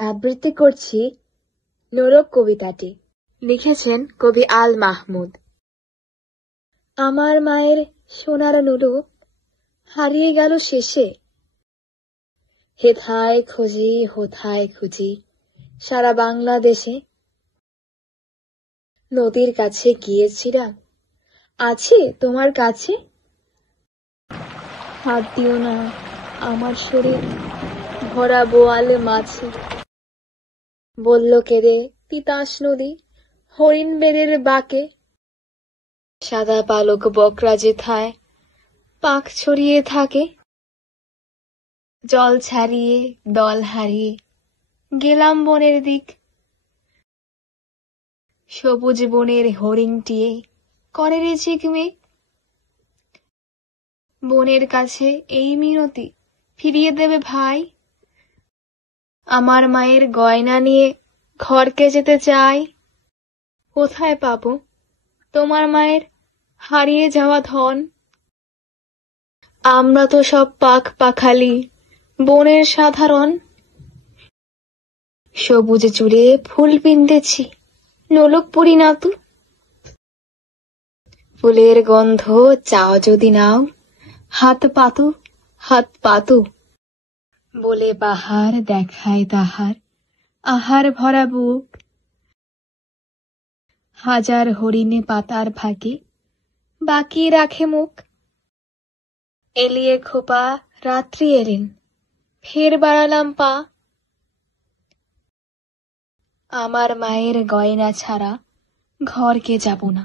আবৃত্তি করছি নোরক কবিতাটি। লিখেছেন কবি আল মাহমুদ। আমার মায়ের সোনার নোরক হারিয়ে গেল শেষে, হেথায় খুঁজি হোথায় খুঁজি সারা বাংলাদেশে। নদীর কাছে গিয়েছিলাম, আছে তোমার কাছে? হাত দিও না আমার শরীর ভরা বোয়াল মাছে। বলল কেঁদে তিতাস নদী হরিণ বেড়ের বাঁকে, সাদা পালক বকরা যেথায় পাখ ছড়িয়ে থাকে। জল ছাড়িয়ে দল হারিয়ে গেলাম বনের দিক, সবুজ বনের হরিণটিয়ে করে রে ঝিকমিক। বনের কাছে এই মিনতি ফিরিয়ে দেবে ভাই, আমার মায়ের গয়না নিয়ে ঘরকে যেতে চাই। কোথায় পাবো তোমার মায়ের হারিয়ে যাওয়া ধন? আমরা তো সব পাখ পাখালি বনের সাধারণ। সবুজ চুড়ে ফুল পিনতেছি নোলক পরি না তু, ফুলের গন্ধ চাও যদি নাও হাত পাতু হাত পাতু। বলে বাহার দেখায় তাহার আহার ভরা বুক, হাজার হরিণে পাতার ফাঁকে বাকি রাখে মুখ। এলিয়ে খোপা রাত্রি এলেন, ফের বাড়ালাম পা। আমার মায়ের গয়না ছাড়া ঘরকে যাব না।